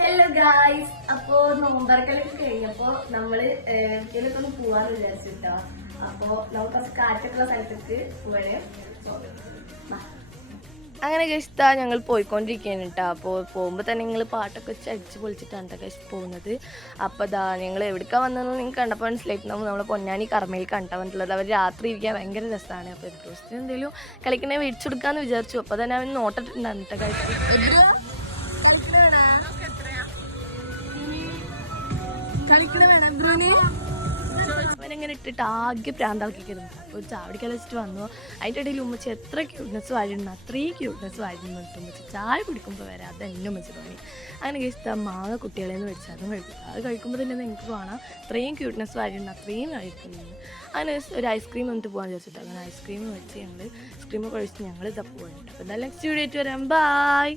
Hello guys, അപ്പോ നോമ്പറക്കലൊക്കെ കഴിഞ്ഞപ്പോ നമ്മള് ഇതിലൊക്കെ ഒന്ന് പോവാന്ന് വിചാരിച്ചിട്ടോ. അപ്പോ നമുക്ക് കുറച്ച് കാറ്റൊക്കെയുള്ള സ്ഥലത്തേക്ക് പോവണേ. അങ്ങനെ ഗസ്താ ഞങ്ങൾ പോയിക്കൊണ്ടിരിക്കുകയാണ് കേട്ടോ. അപ്പോൾ പോകുമ്പോൾ തന്നെ നിങ്ങൾ പാട്ടൊക്കെ വെച്ച് അടിച്ച് പൊളിച്ചിട്ടാണ് കേട്ടോ ഗസ്റ്റ് പോകുന്നത്. അപ്പോൾ അതാ ഞങ്ങൾ എവിടേക്കാണ് വന്നതെന്ന് നിങ്ങൾക്ക് കണ്ടപ്പോൾ മനസ്സിലായിട്ടുണ്ടാവും. നമ്മൾ പൊന്നാനി കർമ്മയിൽ കണ്ടാൽ വന്നിട്ടുള്ളത്. അവർ രാത്രി ഇരിക്കാൻ ഭയങ്കര രസമാണ്. അപ്പോൾ ദിവസത്തിന് എന്തെങ്കിലും കളിക്കണേ മേടിച്ചു കൊടുക്കാമെന്ന് വിചാരിച്ചു. അപ്പോൾ തന്നെ അവൻ നോട്ടിട്ടുണ്ടായിരുന്നു കേട്ടോ കളിക്കണ വേണം അവനങ്ങനെ ഇട്ടിട്ട് ആകെ പ്രാന്താക്കിയിരുന്നു. അപ്പോൾ ചാവടിക്കാൻ വെച്ചിട്ട് വന്നു. അതിൻ്റെ ഇടയിൽ ഉമ്മച്ചി എത്ര ക്യൂട്ട്നെസ് വാഴിയിരുന്നു അത്രയും ക്യൂട്ട്നെസ് വാഴിയിരുന്നു ഇട്ട് ഉമ്മച്ചി ചായ കുടിക്കുമ്പോൾ വരെ അതെന്നെ ഉമ്മച്ചി തോന്നി. അങ്ങനെ കഴിച്ചിട്ട് മാങ്ങ കുട്ടികളെ നിന്ന് മേടിച്ചാൽ അതും കഴിക്കും. അത് കഴിക്കുമ്പോൾ തന്നെ നിങ്ങൾക്ക് കാണാം അത്രയും ക്യൂട്ട്നെസ് വാഴിയിരുന്നു അത്രയും കഴിക്കുന്നു. അങ്ങനെ ഒരു ഐസ്ക്രീം വന്നിട്ട് പോകാൻ വിചാരിച്ചിട്ട് അങ്ങനെ ഐസ്ക്രീം വെച്ച് ഞങ്ങൾ ഐസ്ക്രീം കഴിച്ചിട്ട് ഞങ്ങൾ ഇതാ പോകാനുണ്ട്. അപ്പോൾ എന്തായാലും നെക്സ്റ്റ് വീഡിയോ ആയിട്ട് വരാം. ബൈ.